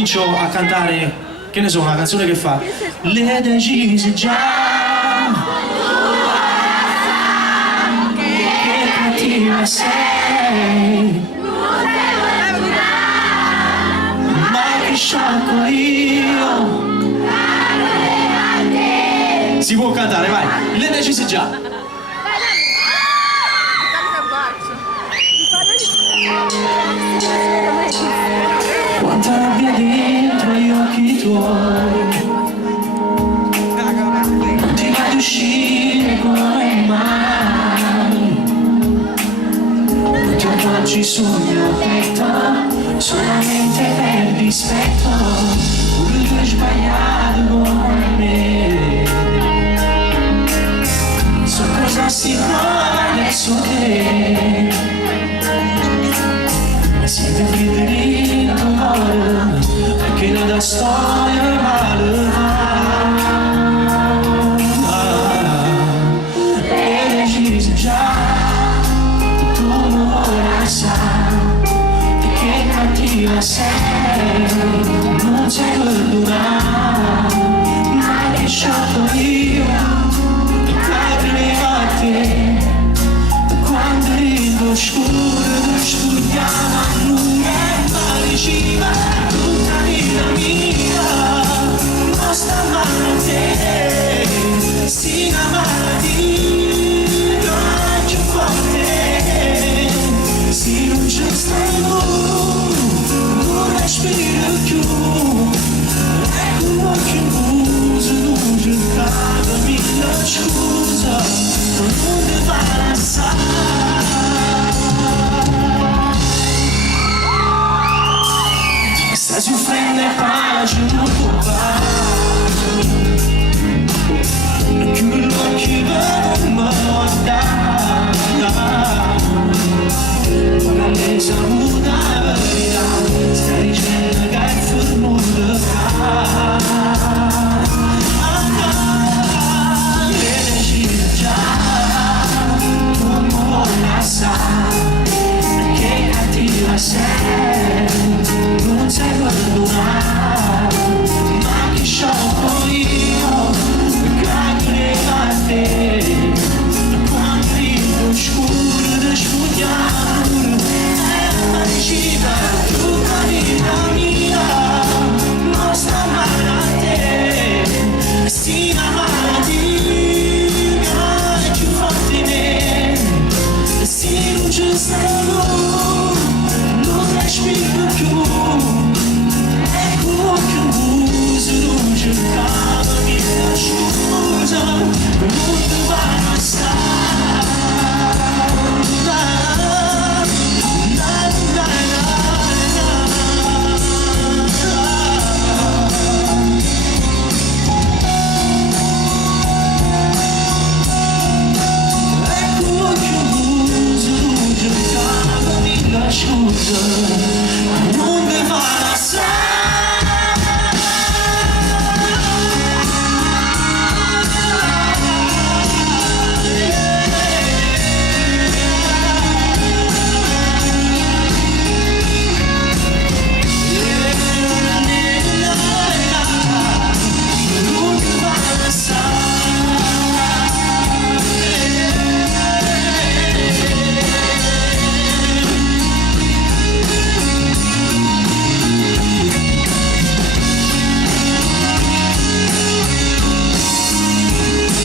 comincio a cantare, che ne so, una canzone che fa le decisi già, che cattiva sei, ma che sciocco io. Si può cantare, vai, le decisi già. Quanta rabbia dentro gli occhi tuoi, non ti vai ad uscire come mai, non ti appoggi sul mio petto solamente per dispetto, pure tu hai sbagliato come me. So cosa si prova adesso te, siete fedeli in amore, perché nella storia male e decisi già, tu non sai che cattiva sei, non sei perdonare, ma che sciocco io, lacrime a te, quando rido scuro studiava non è parecida, tutta vita mia, non sta male a te, si una malattia più forte, se non ci stai non respiro più, ecco un occhio chiuso, non cercatemi la scusa, non ti va lasciare. Stai soffrendo e pace non può fare, chiudi gli occhi per non guardare, una mesa muta verità, stai dicendo